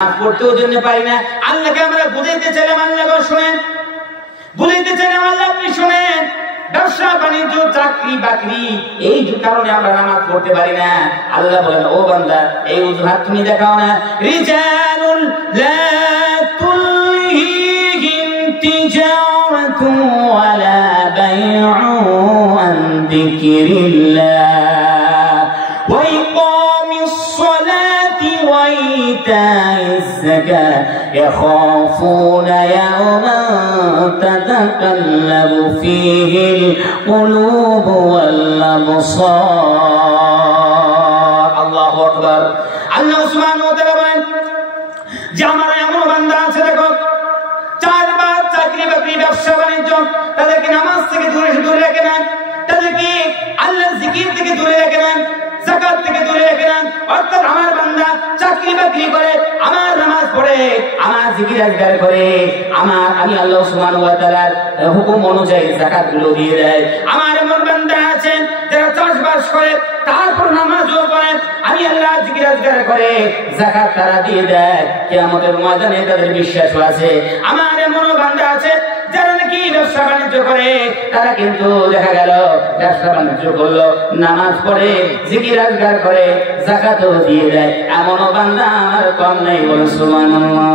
পড়তেও জন্য পারি না। আল্লাহকে আমরা বুঝাইতে চাইলাম, আল্লাহ শুনেন, বুঝাইতে চাইলাম, আল্লাহ আপনি শুনেন। ব্যবসা বাণিজ্য চাকরি বাকরি এই কারণে আমরা নামাজ পড়তে পারি না। আল্লাহ বলেন, ও বান্দা, এই অজুহাত তুমি দেখাও না। রিজালুল লা তুলহিহিম তিজারাতু ওয়ালা বাই'উ আন যিকরিল্লাহ ওয়া ইকামিস সালাতি ওয়া ইতাইজ যাকাত ইয়াখাফুনা ইয়াওমান তাতাকাল্লাবু ফীহিল কুলুবু ওয়াল আবসার। আল্লাহু আকবার। আল্লাহ সুবহানাহু ওয়া তাআলা বলেন যে আমার এমন বান্দা আছে, দেখো, চারবার চাকরি বাকরি ব্যবসা বাণিজ্য, তাদেরকে নামাজ থেকে দূরে রাখে না, তাদেরকে আল্লাহর জিকির থেকে দূরে রাখে না, যাকাত থেকে দূরে রাখে না। অর্থাৎ আমার বান্দা চাকরি বাকরি করে, আমার নামাজ পড়ে, আমার জিকির আজগার করে, আমি আল্লাহ সুবহানাহু ওয়া তাআলার হুকুম অনুযায়ী যাকাত গুলো দিয়ে দেয়। আমার এমন বান্দা আছেন যারা চাষবাস করে, তারপর নামাজও পড়ে, আমি আল্লাহ জিকির আজগার করে, যাকাত তারা দিয়ে দেয়। কিয়ামতের ময়দানে তাদের বিশ্বাস আছে। আমার এমন বান্দা আছে যারা নাকি ব্যবসা বাণিজ্য করে, তারা কিন্তু দেখা গেল ব্যবসা বাণিজ্য করলো, নামাজ পড়ে, জিকির আজগার করে, যাকাতও দিয়ে দেয়। এমন বান্দা আমার কম নেই, বলে সুবহানাল্লাহ।